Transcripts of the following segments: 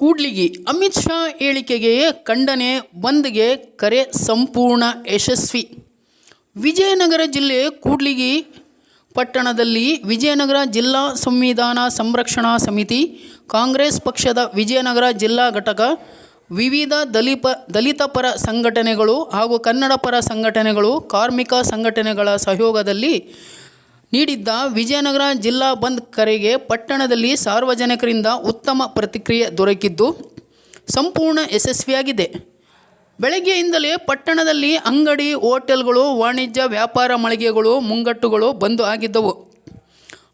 ಕೂಡ್ಲಿಗಿ ಅಮಿತ್ ಶಾ ಹೇಳಿಕೆಗೆ ಖಂಡನೆ ಬಂದ್ಗೆ ಕರೆ ಸಂಪೂರ್ಣ ಯಶಸ್ವಿ. ವಿಜಯನಗರ ಜಿಲ್ಲೆ ಕೂಡ್ಲಿಗಿ ಪಟ್ಟಣದಲ್ಲಿ ವಿಜಯನಗರ ಜಿಲ್ಲಾ ಸಂವಿಧಾನ ಸಂರಕ್ಷಣಾ ಸಮಿತಿ, ಕಾಂಗ್ರೆಸ್ ಪಕ್ಷದ ವಿಜಯನಗರ ಜಿಲ್ಲಾ ಘಟಕ, ವಿವಿಧ ದಲಿಪ ದಲಿತ ಪರ ಸಂಘಟನೆಗಳು ಹಾಗೂ ಕನ್ನಡ ಪರ ಸಂಘಟನೆಗಳು, ಕಾರ್ಮಿಕ ಸಂಘಟನೆಗಳ ಸಹಯೋಗದಲ್ಲಿ ನೀಡಿದ್ದ ವಿಜಯನಗರ ಜಿಲ್ಲಾ ಬಂದ್ ಕರೆಗೆ ಪಟ್ಟಣದಲ್ಲಿ ಸಾರ್ವಜನಿಕರಿಂದ ಉತ್ತಮ ಪ್ರತಿಕ್ರಿಯೆ ದೊರಕಿದ್ದು ಸಂಪೂರ್ಣ ಯಶಸ್ವಿಯಾಗಿದೆ. ಬೆಳಗ್ಗೆಯಿಂದಲೇ ಪಟ್ಟಣದಲ್ಲಿ ಅಂಗಡಿ, ಹೋಟೆಲ್ಗಳು, ವಾಣಿಜ್ಯ, ವ್ಯಾಪಾರ ಮಳಿಗೆಗಳು, ಮುಂಗಟ್ಟುಗಳು ಬಂದು ಆಗಿದ್ದವು.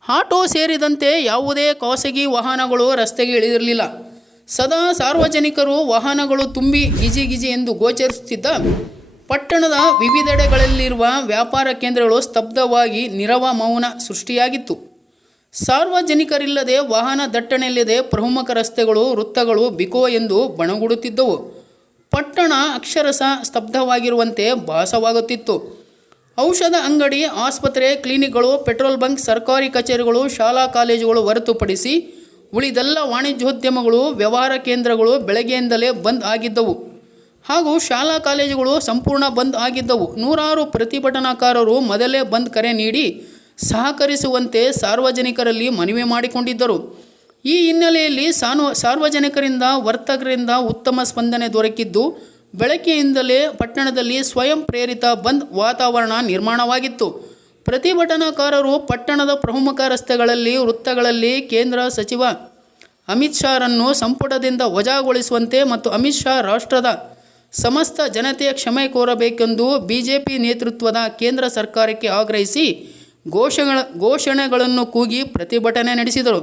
ಆಟೋ ಸೇರಿದಂತೆ ಯಾವುದೇ ಖಾಸಗಿ ವಾಹನಗಳು ರಸ್ತೆಗೆ ಇಳಿದಿರಲಿಲ್ಲ. ಸದಾ ಸಾರ್ವಜನಿಕರು ವಾಹನಗಳು ತುಂಬಿ ಗಿಜಿ ಎಂದು ಗೋಚರಿಸುತ್ತಿದ್ದ ಪಟ್ಟಣದ ವಿವಿಧೆಡೆಗಳಲ್ಲಿರುವ ವ್ಯಾಪಾರ ಕೇಂದ್ರಗಳು ಸ್ತಬ್ಧವಾಗಿ ನಿರವ ಮೌನ ಸೃಷ್ಟಿಯಾಗಿತ್ತು. ಸಾರ್ವಜನಿಕರಿಲ್ಲದೆ ವಾಹನ ದಟ್ಟಣೆಯಿಲ್ಲದೆ ಪ್ರಮುಖ ರಸ್ತೆಗಳು, ವೃತ್ತಗಳು ಬಿಕೋ ಎಂದು ಬಣಗುಡುತ್ತಿದ್ದವು. ಪಟ್ಟಣ ಅಕ್ಷರಶಃ ಸ್ತಬ್ಧವಾಗಿರುವಂತೆ ಭಾಸವಾಗುತ್ತಿತ್ತು. ಔಷಧ ಅಂಗಡಿ, ಆಸ್ಪತ್ರೆ, ಕ್ಲಿನಿಕ್ಗಳು, ಪೆಟ್ರೋಲ್ ಬಂಕ್, ಸರ್ಕಾರಿ ಕಚೇರಿಗಳು, ಶಾಲಾ ಕಾಲೇಜುಗಳು ಹೊರತುಪಡಿಸಿ ಉಳಿದೆಲ್ಲ ವಾಣಿಜ್ಯೋದ್ಯಮಗಳು, ವ್ಯವಹಾರ ಕೇಂದ್ರಗಳು ಬೆಳಗ್ಗೆಯಿಂದಲೇ ಬಂದ್ ಆಗಿದ್ದವು. ಹಾಗೂ ಶಾಲಾ ಕಾಲೇಜುಗಳು ಸಂಪೂರ್ಣ ಬಂದ್ ಆಗಿದ್ದವು. ನೂರಾರು ಪ್ರತಿಭಟನಾಕಾರರು ಮೊದಲೇ ಬಂದ್ ಕರೆ ನೀಡಿ ಸಹಕರಿಸುವಂತೆ ಸಾರ್ವಜನಿಕರಲ್ಲಿ ಮನವಿ ಮಾಡಿಕೊಂಡಿದ್ದರು. ಈ ಹಿನ್ನೆಲೆಯಲ್ಲಿ ಸಾನು, ಸಾರ್ವಜನಿಕರಿಂದ ವರ್ತಕರಿಂದ ಉತ್ತಮ ಸ್ಪಂದನೆ ದೊರಕಿದ್ದು, ಬೆಳಗ್ಗೆಯಿಂದಲೇ ಪಟ್ಟಣದಲ್ಲಿ ಸ್ವಯಂ ಪ್ರೇರಿತ ಬಂದ್ ವಾತಾವರಣ ನಿರ್ಮಾಣವಾಗಿತ್ತು. ಪ್ರತಿಭಟನಾಕಾರರು ಪಟ್ಟಣದ ಪ್ರಮುಖ ರಸ್ತೆಗಳಲ್ಲಿ, ವೃತ್ತಗಳಲ್ಲಿ ಕೇಂದ್ರ ಸಚಿವ ಅಮಿತ್ ಶಾರನ್ನು ಸಂಪುಟದಿಂದ ವಜಾಗೊಳಿಸುವಂತೆ ಮತ್ತು ಅಮಿತ್ ಶಾ ರಾಷ್ಟ್ರದ ಸಮಸ್ತ ಜನತೆಯ ಕ್ಷಮೆ ಕೋರಬೇಕೆಂದು ಬಿಜೆಪಿ ನೇತೃತ್ವದ ಕೇಂದ್ರ ಸರ್ಕಾರಕ್ಕೆ ಆಗ್ರಹಿಸಿ ಘೋಷಗಳ, ಘೋಷಣೆಗಳನ್ನು ಕೂಗಿ ಪ್ರತಿಭಟನೆ ನಡೆಸಿದರು.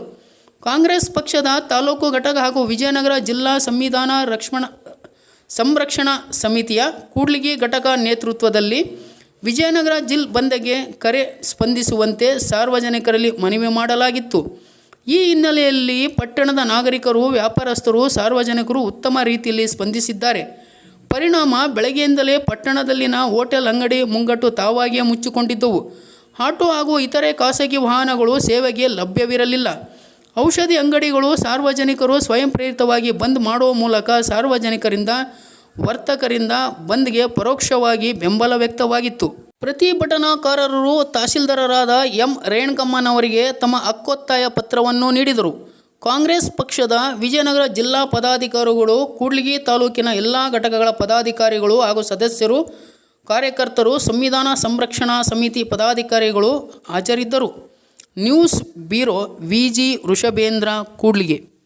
ಕಾಂಗ್ರೆಸ್ ಪಕ್ಷದ ತಾಲೂಕು ಘಟಕ ಹಾಗೂ ವಿಜಯನಗರ ಜಿಲ್ಲಾ ಸಂವಿಧಾನ ರಕ್ಷಣ, ಸಂರಕ್ಷಣಾ ಸಮಿತಿಯ ಕೂಡ್ಲಿಗಿ ಘಟಕ ನೇತೃತ್ವದಲ್ಲಿ ವಿಜಯನಗರ ಜಿಲ್ ಬಂದಗೆ ಕರೆ ಸ್ಪಂದಿಸುವಂತೆ ಸಾರ್ವಜನಿಕರಲ್ಲಿ ಮನವಿ ಮಾಡಲಾಗಿತ್ತು. ಈ ಹಿನ್ನೆಲೆಯಲ್ಲಿ ಪಟ್ಟಣದ ನಾಗರಿಕರು, ವ್ಯಾಪಾರಸ್ಥರು, ಸಾರ್ವಜನಿಕರು ಉತ್ತಮ ರೀತಿಯಲ್ಲಿ ಸ್ಪಂದಿಸಿದ್ದಾರೆ. ಪರಿಣಾಮ ಬೆಳಗ್ಗೆಯಿಂದಲೇ ಪಟ್ಟಣದಲ್ಲಿನ ಹೋಟೆಲ್ ಅಂಗಡಿ ಮುಂಗಟ್ಟು ತಾವಾಗಿಯೇ ಮುಚ್ಚಿಕೊಂಡಿದ್ದವು. ಆಟೋ ಹಾಗೂ ಇತರೆ ಖಾಸಗಿ ವಾಹನಗಳು ಸೇವೆಗೆ ಲಭ್ಯವಿರಲಿಲ್ಲ. ಔಷಧಿ ಅಂಗಡಿಗಳು ಸಾರ್ವಜನಿಕರು ಸ್ವಯಂ ಪ್ರೇರಿತವಾಗಿ ಬಂದ್ ಮಾಡುವ ಮೂಲಕ ಸಾರ್ವಜನಿಕರಿಂದ, ವರ್ತಕರಿಂದ ಬಂದ್ಗೆ ಪರೋಕ್ಷವಾಗಿ ಬೆಂಬಲ ವ್ಯಕ್ತವಾಗಿತ್ತು. ಪ್ರತಿಭಟನಾಕಾರರು ತಹಸೀಲ್ದಾರರಾದ ಎಂ ರೇಣುಕಮ್ಮನವರಿಗೆ ತಮ್ಮ ಹಕ್ಕೊತ್ತಾಯ ಪತ್ರವನ್ನು ನೀಡಿದರು. ಕಾಂಗ್ರೆಸ್ ಪಕ್ಷದ ವಿಜಯನಗರ ಜಿಲ್ಲಾ ಪದಾಧಿಕಾರಿಗಳು, ಕೂಡ್ಲಿಗಿ ತಾಲೂಕಿನ ಎಲ್ಲ ಘಟಕಗಳ ಪದಾಧಿಕಾರಿಗಳು ಹಾಗೂ ಸದಸ್ಯರು, ಕಾರ್ಯಕರ್ತರು, ಸಂವಿಧಾನ ಸಂರಕ್ಷಣಾ ಸಮಿತಿ ಪದಾಧಿಕಾರಿಗಳು ಹಾಜರಿದ್ದರು. News bureau V G Vrishabhendra Kudligi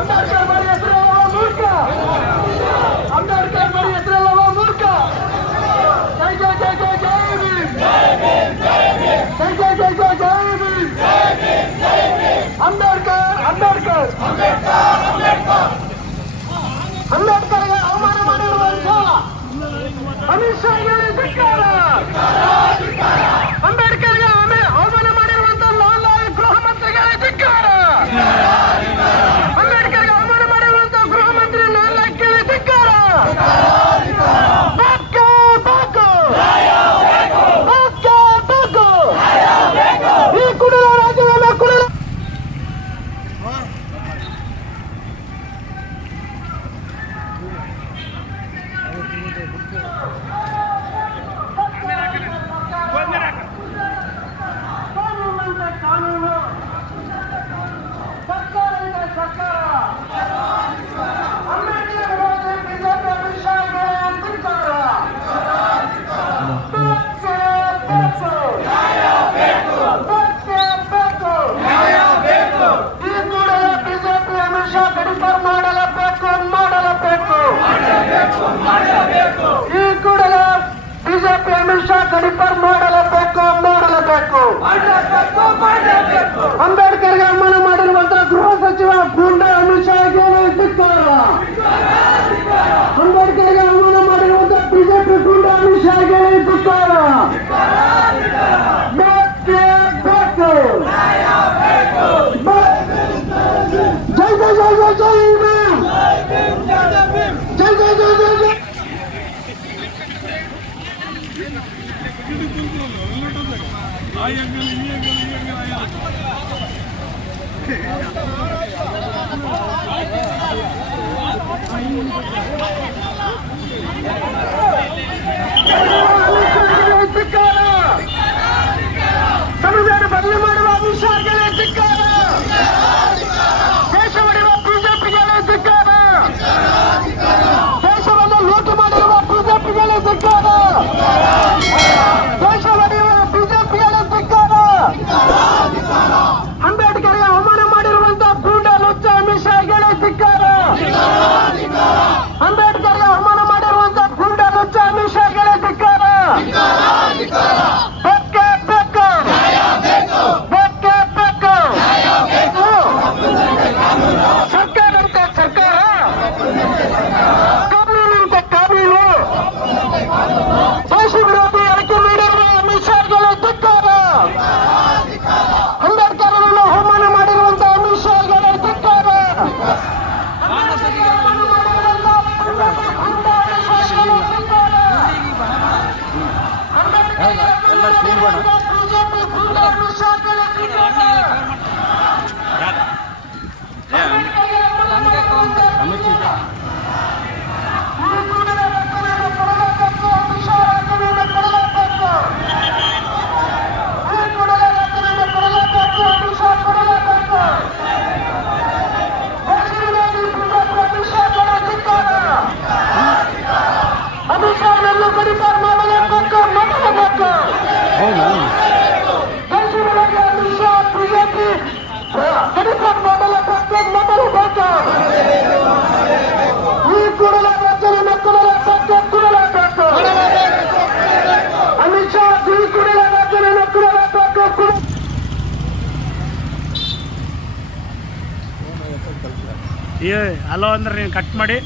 Ambedkar ಬರೀ ಹೆಸರಲ್ಲವ ಮೂರ್ಖ ಅಂಬೇಡ್ಕರ್ ಬರೀ ಹೆಸರಲ್ಲವ ಮೂರ್ಖ ಜೈ ಜೈ ಜೈ ಜೈ ಜೈ ಭೀಮ್ ಜೈ ಜೈ ಜೈ ಜೈ ಜೈ ಭೀಮ್ ಅಂಬೇಡ್ಕರ್ ಅಂಬೇಡ್ಕರ್ ಅಂಬೇಡ್ಕರ್ಗೆ ಅವಮಾನ ಮಾಡಿರುವಂತ ಅಮಿತ್ ಶಾಗೆ ಧಿಕ್ಕಾರ ಅಂಬೇಡ್ಕರ್ಗೆ ಅವಮಾ- ಅವಮಾನ ಮಾಡಿರುವಂತ ಲಾಲ್ ಲಾಲ್ ಗೃಹ ಮಂತ್ರಿಗೆ ಧಿಕ್ಕಾರ ಅಂಬೇಡ್ಕರ್ಗೆ ಅವಮಾನ ಮಾಡಿರುವಂತ ಗೃಹ ಮಂತ್ರಿ ಲಾಲ್ ಲಾಲ್ ಧಿಕ್ಕಾರ ಬೇಕು, ಬೇಕು. ಬೇಕು, ಬೇಕು. ಈ ಕುಡಿದ ರಾಜ್ಯವನ್ನು ಕುಡಿದ ಕಾನೂನಂತೆ ಕಾನೂನು ಸರ್ಕಾರ ಇದೆ ಸರ್ಕಾರ ಅಂಬೇಡ್ಕರ್ ವಿರೋಧಿ ಬಿಜೆಪಿ ಅಮಿತ್ ಶಾಗೆ ಧಿಕ್ಕಾರ. ಬೇಕೇ ಬೇಕು. ಈ ಕೂಡಲೇ ಬಿಜೆಪಿ ಅಮಿತ್ ಶಾ ಗಡಿಪಾರ್ ಮಾಡಲೇಬೇಕು ಮಾಡಲೇಬೇಕು ಈ ಕೂಡಲೇ ಬಿಜೆಪಿ ಗಡಿಪಾರ್ ಮಾಡಲೇಬೇಕು ಮಾಡಲೇಬೇಕು. ಅಂಬೇಡ್ಕರ್ಗೆ ಅವಮಾನ ಮಾಡಿರುವಂತಹ ಗೃಹ ಸಚಿವ ಗೂಂಡ ಅಮಿತ್ ಶಾಗೆ ಧಿಕ್ಕಾರ ಅಂಬೇಡ್ಕರ್ಗೆ ಅವಮಾನ ಮಾಡಿರುವಂತಹ ಬಿಜೆಪಿ ಗೂಂಡ ಅಮಿತ್ ಶಾಗೆ ಧಿಕ್ಕಾರ ಬೇಕೇ ಬೇಕು ಬೇ- ಜೈ ಜೈ ಜೈ ಜೈ ಜೈ ಸಂವಿಧಾನ ಬದಲು ಮಾಡುವ ಅಮಿತ್ ಶಾಗೆ ಧಿಕ್ಕಾರ ಏ ಅಲೋ ಅಂದ್ರೆ ನೀನು ಕಟ್ ಮಾಡಿ.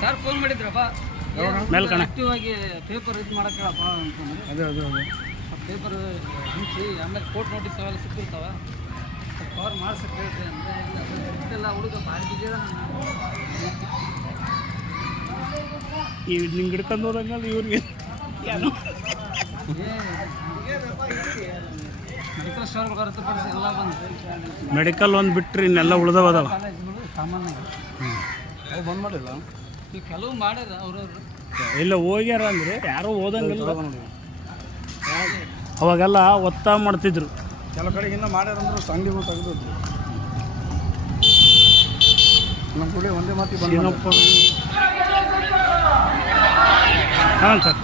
Sir phone ಮಾಡಿದ್ರಪ್ಪ. ಮೇಲ್ ಕಣ. ಆಕ್ಟಿವ್ ಆಗಿ ಪೇಪರ್ ಇದು ಮಾಡಕ್ಕೆ ಹೇಳಪ್ಪ ಅಂತಂದ್ರೆ. ಅದೇ ಅದೇ ಅದೇ. ಪೇಪರ್ ಹಂಚಿ ಆಮೇಲೆ ಕೋರ್ಟ್ ನೋಟಿಸ್ ಅವೆಲ್ಲ ಸಿಕ್ಕಿರ್ತಾವ. ಕವರ್ ಮಾಡ್ಸಕ್ಕೆ ಹೇಳ್ರಿ ಅಂದರೆ ಹುಡುಗ ಭಾರಿ ಬಿಜಿ ಈ ನಿಂಗೆ ಹಿಡ್ಕೊಂಡು ಹೋದಂಗಲ್ಲ ಇವ್ರಿಗೆ. ಮೆಡಿಕಲ್ ಸ್ಟೋರ್ಗಳು ಹೊರತುಪಡಿಸಿ ಎಲ್ಲ ಬಂದು ಮೆಡಿಕಲ್ ಒಂದು ಬಿಟ್ಟರೆ ಇನ್ನೆಲ್ಲ ಉಳಿದವದಲ್ಲ ಸಾಮಾನ್ಯ. ಅವು ಬಂದ್ ಮಾಡಿಲ್ಲ? ಈಗ ಕೆಲವು ಮಾಡ್ಯಾರ ಅವ್ರವ್ರು. ಇಲ್ಲ ಹೋಗ್ಯಾರ ಅಂದ್ರೆ ಯಾರೂ ಓದಂಗಿಲ್ಲ. ಅವಾಗೆಲ್ಲ ಒತ್ತಾಯ ಮಾಡ್ತಿದ್ರು. ಕೆಲವು ಕಡೆ ಇನ್ನೂ ಮಾಡ್ಯಾರಂದ್ರೆ ಸಂಘಿಗಳು ತೆಗೆದು ನಮ್ಮ ಕೂಡ ಒಂದೇ ಮಾತಿ ಬಂದ ಏನಪ್ಪ ಹಾಂ ಸರ್.